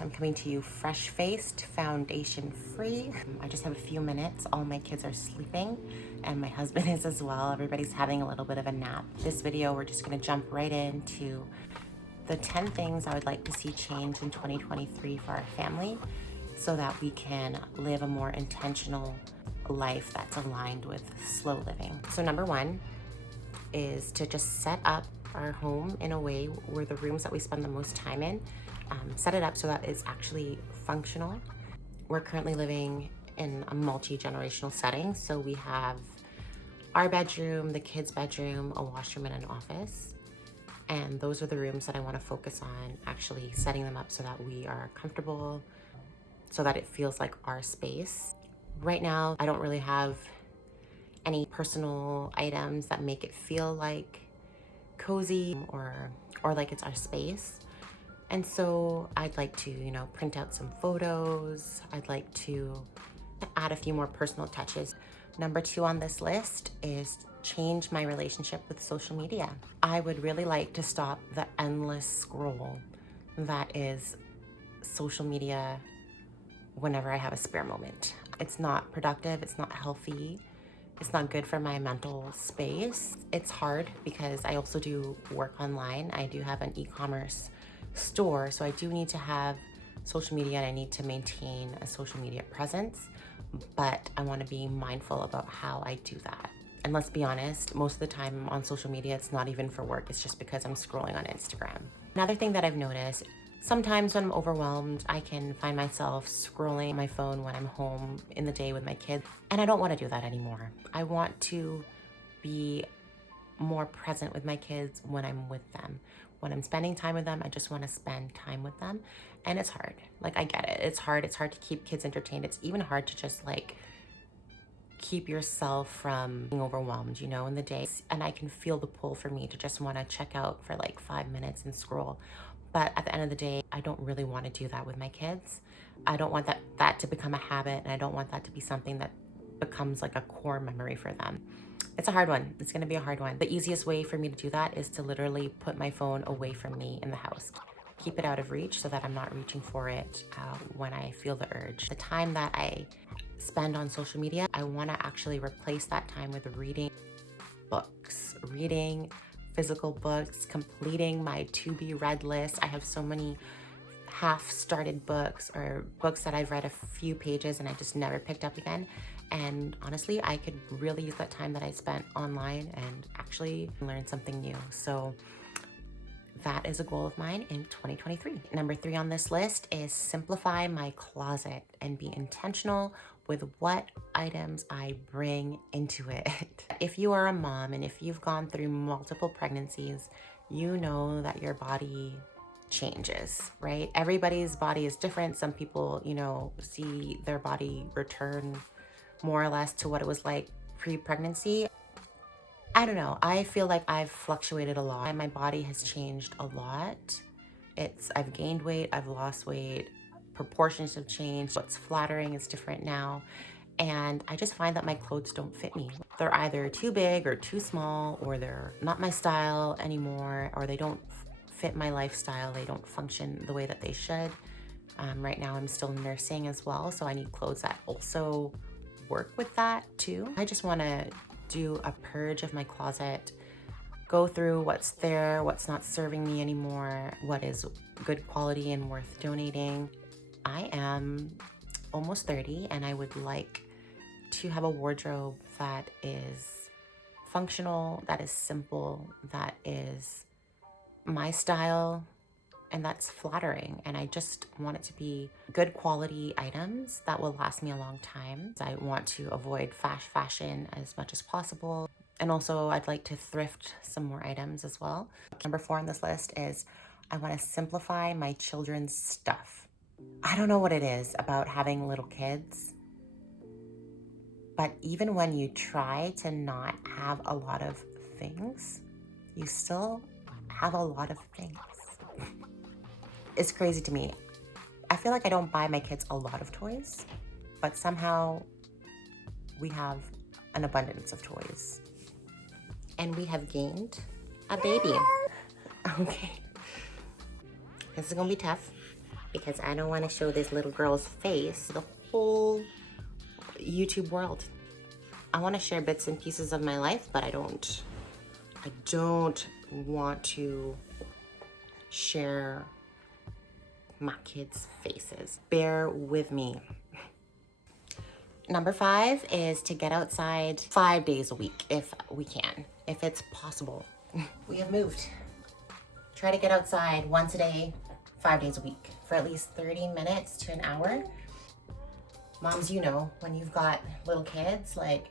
I'm coming to you fresh-faced, foundation-free. I just have a few minutes. All my kids are sleeping and my husband is as well. Everybody's having a little bit of a nap. This video, we're just gonna jump right into the 10 things I would like to see change in 2023 for our family so that we can live a more intentional life that's aligned with slow living. So number one is to just set up our home in a way where the rooms that we spend the most time in, set it up so that it's actually functional. We're currently living in a multi-generational setting, so we have our bedroom, the kids' bedroom, a washroom, and an office. And those are the rooms that I want to focus on actually setting them up so that we are comfortable, so that it feels like our space. Right now, I don't really have any personal items that make it feel like cozy or like it's our space. And so I'd like to, print out some photos. I'd like to add a few more personal touches. Number 2 on this list is change my relationship with social media. I would really like to stop the endless scroll that is social media whenever I have a spare moment. It's not productive, it's not healthy, it's not good for my mental space. It's hard because I also do work online. I do have an e-commerce store, so I do need to have social media and I need to maintain a social media presence, but I want to be mindful about how I do that. And let's be honest, most of the time on social media, it's not even for work, it's just because I'm scrolling on Instagram. Another thing that I've noticed, sometimes when I'm overwhelmed, I can find myself scrolling my phone when I'm home in the day with my kids, and I don't want to do that anymore. I want to be more present with my kids when I'm with them. When I'm spending time with them, I just want to spend time with them. And it's hard. Like, I get it. It's hard. It's hard to keep kids entertained. It's even hard to just keep yourself from being overwhelmed, in the day. And I can feel the pull for me to just want to check out for 5 minutes and scroll. But at the end of the day, I don't really want to do that with my kids. I don't want that to become a habit, and I don't want that to be something that becomes like a core memory for them. It's a hard one. It's going to be a hard one. The easiest way for me to do that is to literally put my phone away from me in the house. Keep it out of reach so that I'm not reaching for it when I feel the urge. The time that I spend on social media, I want to actually replace that time with reading books, reading physical books, completing my to-be-read list. I have so many half-started books or books that I've read a few pages and I just never picked up again. And honestly, I could really use that time that I spent online and actually learn something new. So that is a goal of mine in 2023. Number 3 on this list is simplify my closet and be intentional with what items I bring into it. If you are a mom and if you've gone through multiple pregnancies, you know that your body changes, right? Everybody's body is different. Some people, see their body return more or less to what it was like pre-pregnancy. I don't know. I feel like I've fluctuated a lot. My body has changed a lot. I've gained weight, I've lost weight, proportions have changed. What's flattering is different now. And I just find that my clothes don't fit me. They're either too big or too small, or they're not my style anymore, or they don't fit my lifestyle. They don't function the way that they should. Right now I'm still nursing as well, so I need clothes that also work with that too. I just want to do a purge of my closet, go through what's there, what's not serving me anymore, what is good quality and worth donating. I am almost 30 and I would like to have a wardrobe that is functional, that is simple, that is my style, and that's flattering. And I just want it to be good quality items that will last me a long time. I want to avoid fast fashion as much as possible. And also I'd like to thrift some more items as well. Number 4 on this list is I want to simplify my children's stuff. I don't know what it is about having little kids, but even when you try to not have a lot of things, you still have a lot of things. It's crazy to me. I feel like I don't buy my kids a lot of toys, but somehow we have an abundance of toys. And we have gained a baby. Okay. This is gonna be tough because I don't want to show this little girl's face the whole YouTube world. I want to share bits and pieces of my life, but I don't want to share my kids' faces. Bear with me. Number 5 is to get outside 5 days a week if we can, if it's possible. We have moved. Try to get outside once a day, 5 days a week for at least 30 minutes to an hour. Moms, you know, when you've got little kids, like,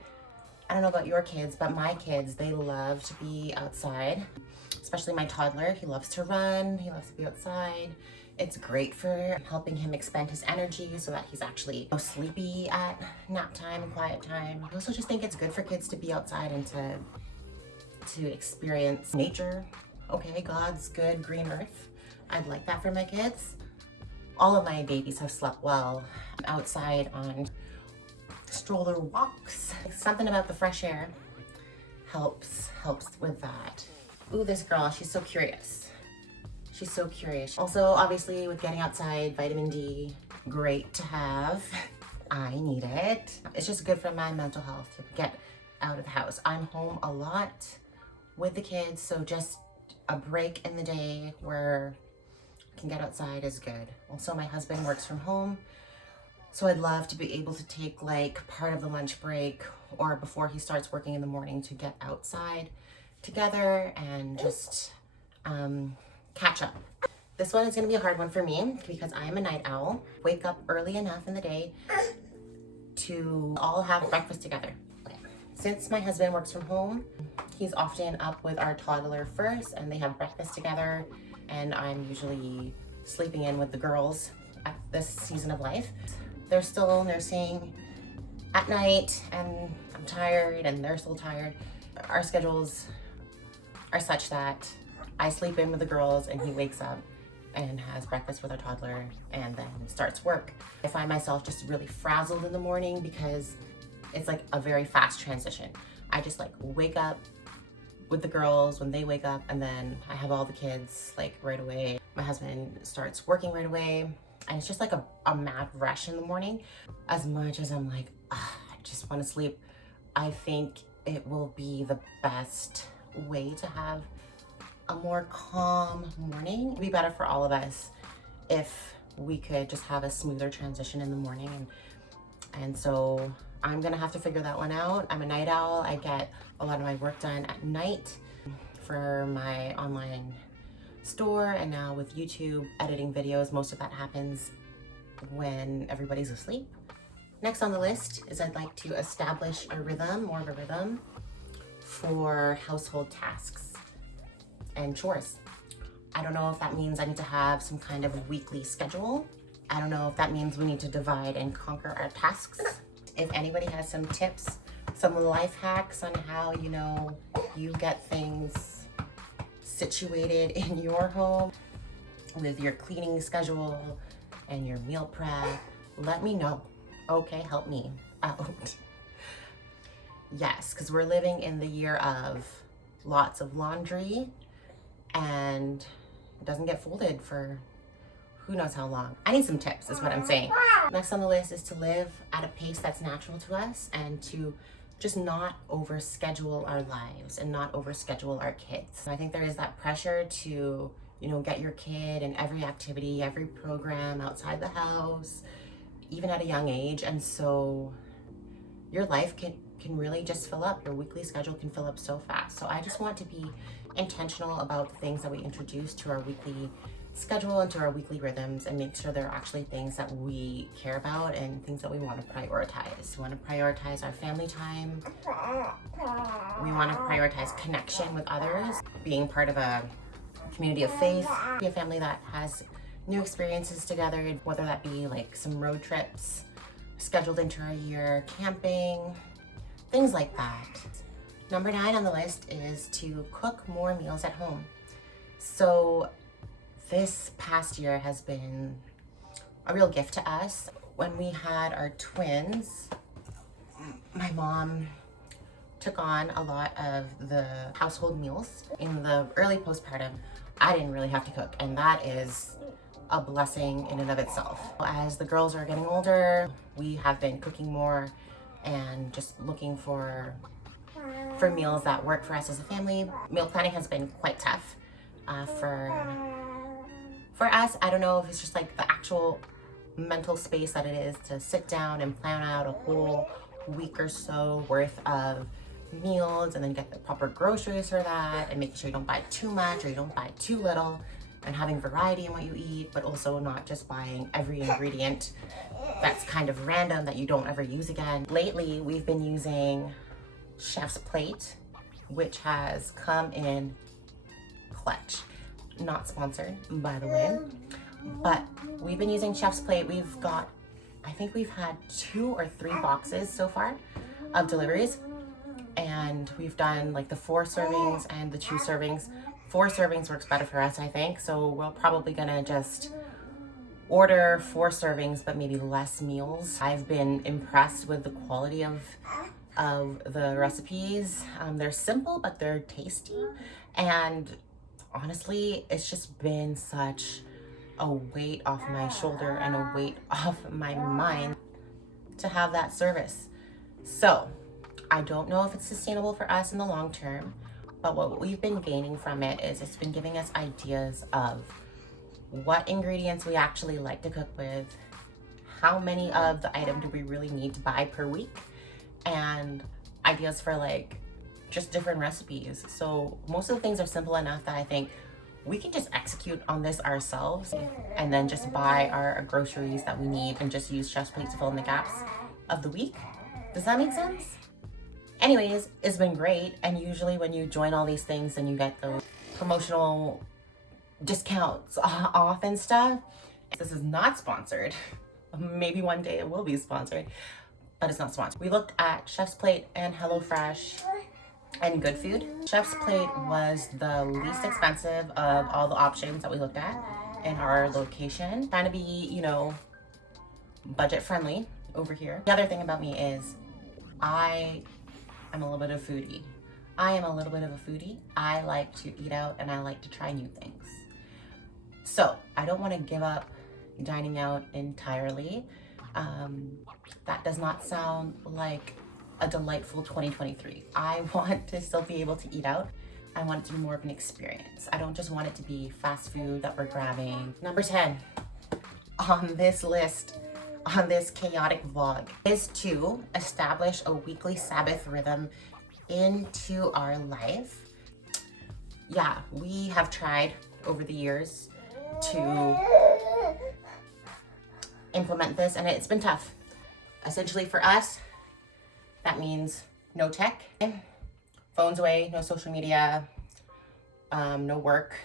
I don't know about your kids, but my kids, they love to be outside, especially my toddler. He loves to run, he loves to be outside. It's great for helping him expend his energy so that he's actually sleepy at nap time and quiet time. I also just think it's good for kids to be outside and to experience nature. Okay, God's good green earth. I'd like that for my kids. All of my babies have slept well outside on stroller walks. Something about the fresh air helps with that. Ooh, this girl, she's so curious. She's so curious. Also, obviously, with getting outside, vitamin D, great to have. I need it. It's just good for my mental health to get out of the house. I'm home a lot with the kids, so just a break in the day where I can get outside is good. Also, my husband works from home, so I'd love to be able to take like part of the lunch break or before he starts working in the morning to get outside together and just catch up. This one is gonna be a hard one for me because I am a night owl. Wake up early enough in the day to all have breakfast together. Since my husband works from home, he's often up with our toddler first and they have breakfast together, and I'm usually sleeping in with the girls at this season of life. They're still nursing at night and I'm tired and they're still tired. Our schedules are such that I sleep in with the girls and he wakes up and has breakfast with our toddler and then starts work. I find myself just really frazzled in the morning because it's like a very fast transition. I just like wake up with the girls when they wake up and then I have all the kids like right away. My husband starts working right away and it's just like a mad rush in the morning. As much as I'm like, I just want to sleep, I think it will be the best way to have a more calm morning. It'd be better for all of us if we could just have a smoother transition in the morning. And so I'm gonna have to figure that one out. I'm a night owl. I get a lot of my work done at night for my online store, and now with YouTube editing videos, most of that happens when everybody's asleep. Next on the list is I'd like to establish a rhythm, more of a rhythm for household tasks and chores. I don't know if that means I need to have some kind of weekly schedule. I don't know if that means we need to divide and conquer our tasks. If anybody has some tips, some life hacks on how, you know, you get things situated in your home with your cleaning schedule and your meal prep, let me know. Okay, help me out. Yes, because we're living in the year of lots of laundry and it doesn't get folded for who knows how long. I need some tips is what I'm saying. Next on the list is to live at a pace that's natural to us and to just not overschedule our lives and not overschedule our kids. I think there is that pressure to, you know, get your kid in every activity, every program outside the house, even at a young age. And so your life can really just fill up. Your weekly schedule can fill up so fast. So I just want to be intentional about the things that we introduce to our weekly schedule and to our weekly rhythms and make sure they're actually things that we care about and things that we want to prioritize. We want to prioritize our family time. We want to prioritize connection with others, being part of a community of faith, be a family that has new experiences together, whether that be like some road trips scheduled into our year, camping, things like that. Number 9 on the list is to cook more meals at home. So this past year has been a real gift to us. When we had our twins, my mom took on a lot of the household meals. In the early postpartum, I didn't really have to cook, and that is a blessing in and of itself. As the girls are getting older, we have been cooking more and just looking for meals that work for us as a family. Meal planning has been quite tough for us. I don't know if it's just like the actual mental space that it is to sit down and plan out a whole week or so worth of meals and then get the proper groceries for that and making sure you don't buy too much or you don't buy too little, and having variety in what you eat, but also not just buying every ingredient that's kind of random that you don't ever use again. Lately, we've been using Chef's Plate, which has come in clutch. Not sponsored, by the way, but we've been using Chef's Plate. We've got, I think we've had 2 or 3 boxes so far of deliveries, and we've done like the 4 servings and the 2 servings. 4 servings works better for us, I think, so we're probably gonna just order 4 servings but maybe less meals. I've been impressed with the quality of the recipes. They're simple but they're tasty, and honestly it's just been such a weight off my shoulder and a weight off my mind to have that service. So I don't know if it's sustainable for us in the long term, but what we've been gaining from it is it's been giving us ideas of what ingredients we actually like to cook with, how many of the item do we really need to buy per week, and ideas for like just different recipes. So most of the things are simple enough that I think we can just execute on this ourselves and then just buy our groceries that we need and just use Chef's Plate to fill in the gaps of the week. Does that make sense? Anyways, it's been great, and usually when you join all these things and you get those promotional discounts off and stuff. This is not sponsored. Maybe one day it will be sponsored, but it's not sponsored. We looked at Chef's Plate and HelloFresh and Good Food. Chef's Plate was the least expensive of all the options that we looked at in our location. Trying to be, you know, budget friendly over here. The other thing about me is I am a little bit of a foodie. I like to eat out and I like to try new things. So I don't want to give up dining out entirely. That does not sound like a delightful 2023. I want to still be able to eat out. I want it to be more of an experience. I don't just want it to be fast food that we're grabbing. Number 10 on this list, on this chaotic vlog, is to establish a weekly Sabbath rhythm into our life. Yeah, we have tried over the years to implement this, and it's been tough. Essentially for us, that means no tech, phones away, no social media, no work,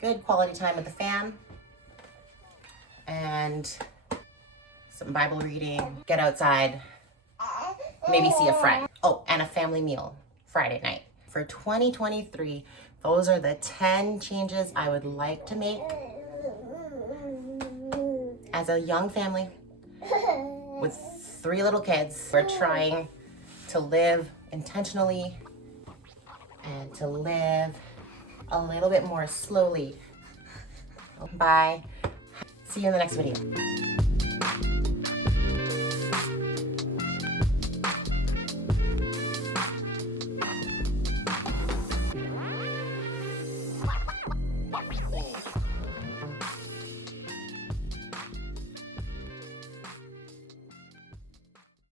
good quality time with the fam, and some Bible reading, get outside, maybe see a friend. Oh, and a family meal Friday night. For 2023, those are the 10 changes I would like to make as a young family with 3 little kids. We're trying to live intentionally and to live a little bit more slowly. Bye. See you in the next video.